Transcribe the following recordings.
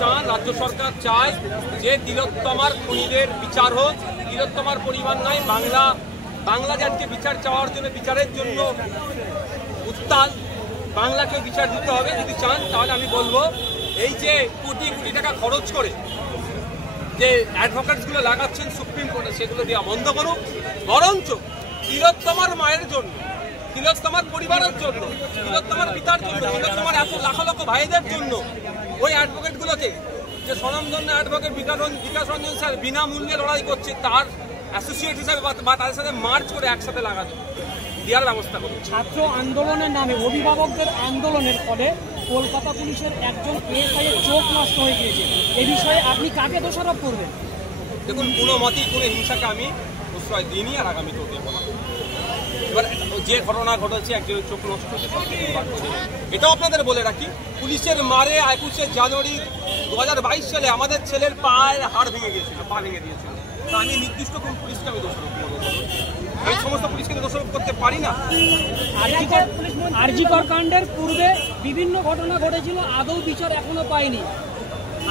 চান, রাজ্য সরকার চায় যে তিলোত্তমার খুনিদের বিচার হোক। তিলোত্তমার পরিবার নয়, বাংলা জাতিকে বিচার চাওয়ার জন্য, বিচারের জন্য উত্তাল, বাংলাকে বিচার দিতে হবে। যদি চান তাহলে আমি বলবো এই যে কোটি কোটি টাকা খরচ করে যে অ্যাডভোকেটসগুলো লাগাচ্ছেন সুপ্রিম কোর্টে, সেগুলো দেওয়া বন্ধ করুক। বরঞ্চ তিলোত্তমার মায়ের জন্য, তিলোত্তমার পরিবারের জন্য, তিলোত্তমার পিতার জন্য, তিলোত্তমার এত লাখ লক্ষ ভাইদের জন্য ওই অ্যাডভোকেটগুলোকে, যে স্বনামধন্য অ্যাডভোকেট বিকাশ রঞ্জন স্যার বিনামূল্যে লড়াই করছে, তার অ্যাসোসিয়েট হিসাবে বা তাদের সাথে মার্চ করে একসাথে লাগানো দেওয়ার ব্যবস্থা করুন। ছাত্র আন্দোলনের নামে অভিভাবকদের আন্দোলনের ফলে কলকাতা পুলিশের একজন এসআই এর চোখ নষ্ট হয়ে গিয়েছে। এ বিষয়ে আপনি কাকে দোষারোপ করবেন? দেখুন, কোনো মতেই কোনো হিংসাকে আমি প্রশ্রয় দিইনি আর আগামীতেও দেব না। এবার যে ঘটনা ঘটেছে, একজনের চোখ নষ্ট হচ্ছে, এটাও আপনাদের বলে রাখি, পুলিশের মারে 21শে জানুয়ারি 2022 সালে আমাদের ছেলের পায়ের হাড় ভেঙে গিয়েছিল, পা ভেঙে দিয়েছিল। তা আমি নির্দিষ্ট কোন পুলিশকে আমি দোষারোপ করবো? এই সমস্ত পুলিশকে দোষারোপ করতে পারি না। আরজিকর কাণ্ডের পূর্বে বিভিন্ন ঘটনা ঘটেছিল, আদৌ বিচার এখনো পায়নি।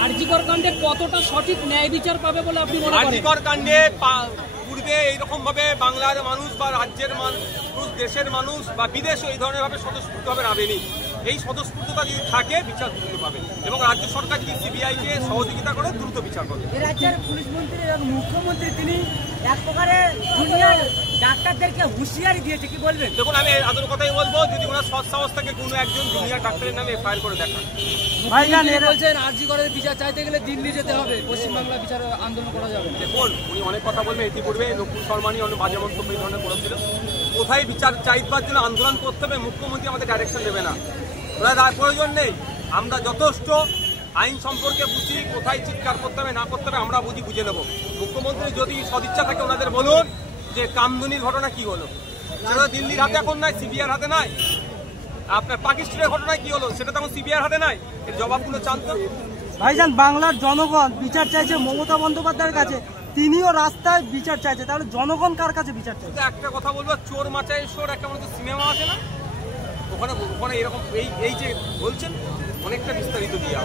আরজিকর কাণ্ডে কতটা সঠিক ন্যায় বিচার পাবে বলে আপনি মনে করেন? আরজিকর কাণ্ডে পূর্বে এইরকম ভাবে বাংলার মানুষ বা রাজ্যের মানুষ, দেশের মানুষ বা বিদেশে এই ধরনের ভাবে স্বতঃস্ফূর্তভাবে নামেনি। এই স্বতঃস্ফূর্ততা যদি থাকে, বিচার দ্রুত পাবে এবং রাজ্য সরকার যদি সিবিআইকে সহযোগিতা করে দ্রুত বিচার করবে। রাজ্যের পুলিশ মন্ত্রী এবং মুখ্যমন্ত্রী তিনি এক প্রকারে জুনিয়র ডাক্তারদেরকে হুঁশিয়ারি দিয়েছে, কি বলবেন? দেখুন, আমি আদর কথাই বলবো, যদি ওনার সৎ সাহস থেকে কোনো একজন জুনিয়র ডাক্তারের নামে এফআইআর করে দেখান। ভাইজান বলছেন আরজিকরের বিচার চাইতে গেলে দিল্লি যেতে হবে, পশ্চিমবাংলা বিচার আন্দোলন করা যাবে। দেখুন, উনি অনেক কথা বলবেন, ইতিপূর্বে নকুল শর্মানি অনেক বাজে মন্তব্য এই ধরনের করেছিল। কোথায় বিচার চাইবার জন্য আন্দোলন করতে হবে, মুখ্যমন্ত্রী আমাদের ডাইরেকশন দেবে না, ওনার প্রয়োজন নেই। আমরা যথেষ্ট আইন সম্পর্কে বুঝি, কোথায় চিৎকার করতে হবে না করতে হবে আমরা বুঝে নেব। মুখ্যমন্ত্রী যদি সদিচ্ছা থাকে ওনাদের বলুন যে কামদুনির ঘটনা কি হলো, সেটা দিল্লির হাতে এখন নাই, সিবিআইয়ের হাতে নাই। আপনার পাকিস্তানের ঘটনায় কি হলো, সেটা তখন সিবিআইয়ের হাতে নাই। এর জবাবগুলো চান তো। ভাইজান, বাংলার জনগণ বিচার চাইছে মমতা বন্দ্যোপাধ্যায়ের কাছে, তিনিও রাস্তায় বিচার চাইছে, তাহলে জনগণ কার কাছে বিচার চাইছে? একটা কথা বলবো, চোর মাচায় চোর একটা মতো সিনেমা আছে না, ওখানে এরকম এই যে বলছেন অনেকটা বিস্তারিত দিয়ে।